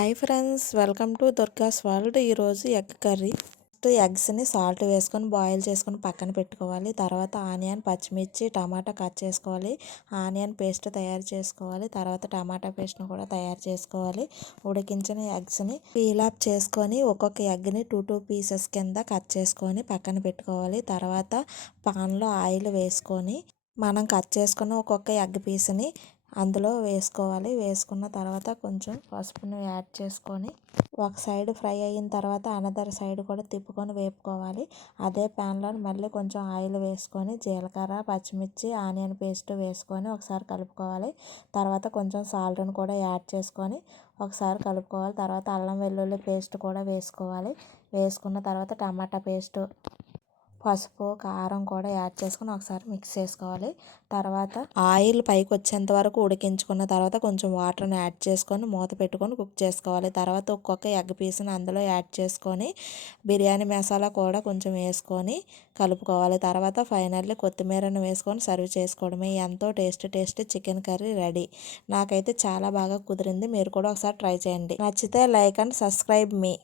Hi friends, welcome to దుర్గాస్ world. ఈరోజు egg curry. First ఎగ్స్ని salt వేసుకొని బాయిల్ చేసుకొని పక్కన పెట్టుకోవాలి. తర్వాత ఆనియన్, పచ్చిమిర్చి, టమాటా కట్ చేసుకోవాలి. ఆనియన్ పేస్ట్ తయారు చేసుకోవాలి. తర్వాత టమాటా పేస్ట్ను కూడా తయారు చేసుకోవాలి. ఉడికించిన ఎగ్స్ని పీల్ ఆఫ్ చేసుకొని ఒక్కొక్క ఎగ్ని 2 పీసెస్ కింద కట్ చేసుకొని పక్కన పెట్టుకోవాలి. తర్వాత పాన్లో ఆయిల్ వేసుకొని మనం కట్ చేసుకున్న ఒక్కొక్క ఎగ్ పీస్ని అందులో వేసుకోవాలి. వేసుకున్న తర్వాత కొంచెం పసుపును యాడ్ చేసుకొని ఒక సైడ్ ఫ్రై అయిన తర్వాత అనదర్ సైడ్ కూడా తిప్పుకొని వేపుకోవాలి. అదే ప్యాన్లో మళ్ళీ కొంచెం ఆయిల్ వేసుకొని జీలకర్ర, పచ్చిమిర్చి, ఆనియన్ పేస్ట్ వేసుకొని ఒకసారి కలుపుకోవాలి. తర్వాత కొంచెం సాల్ట్ను కూడా యాడ్ చేసుకొని ఒకసారి కలుపుకోవాలి. తర్వాత అల్లం వెల్లుల్లి పేస్ట్ కూడా వేసుకోవాలి. వేసుకున్న తర్వాత టమాటా పేస్ట్, పసుపు, కారం కూడా యాడ్ చేసుకొని ఒకసారి మిక్స్ చేసుకోవాలి. తర్వాత ఆయిల్ పైకి వచ్చేంత వరకు ఉడికించుకున్న తర్వాత కొంచెం వాటర్ని యాడ్ చేసుకొని మూత పెట్టుకొని కుక్ చేసుకోవాలి. తర్వాత ఒక్కొక్క ఎగ్ పీస్ని అందులో యాడ్ చేసుకొని బిర్యానీ మసాలా కూడా కొంచెం వేసుకొని కలుపుకోవాలి. తర్వాత ఫైనల్లీ కొత్తిమీరను వేసుకొని సర్వ్ చేసుకోవడమే. ఎంతో టేస్టీ చికెన్ కర్రీ రెడీ. నాకైతే చాలా బాగా కుదిరింది. మీరు కూడా ఒకసారి ట్రై చేయండి. నచ్చితే లైక్ అండ్ సబ్స్క్రైబ్ మీ.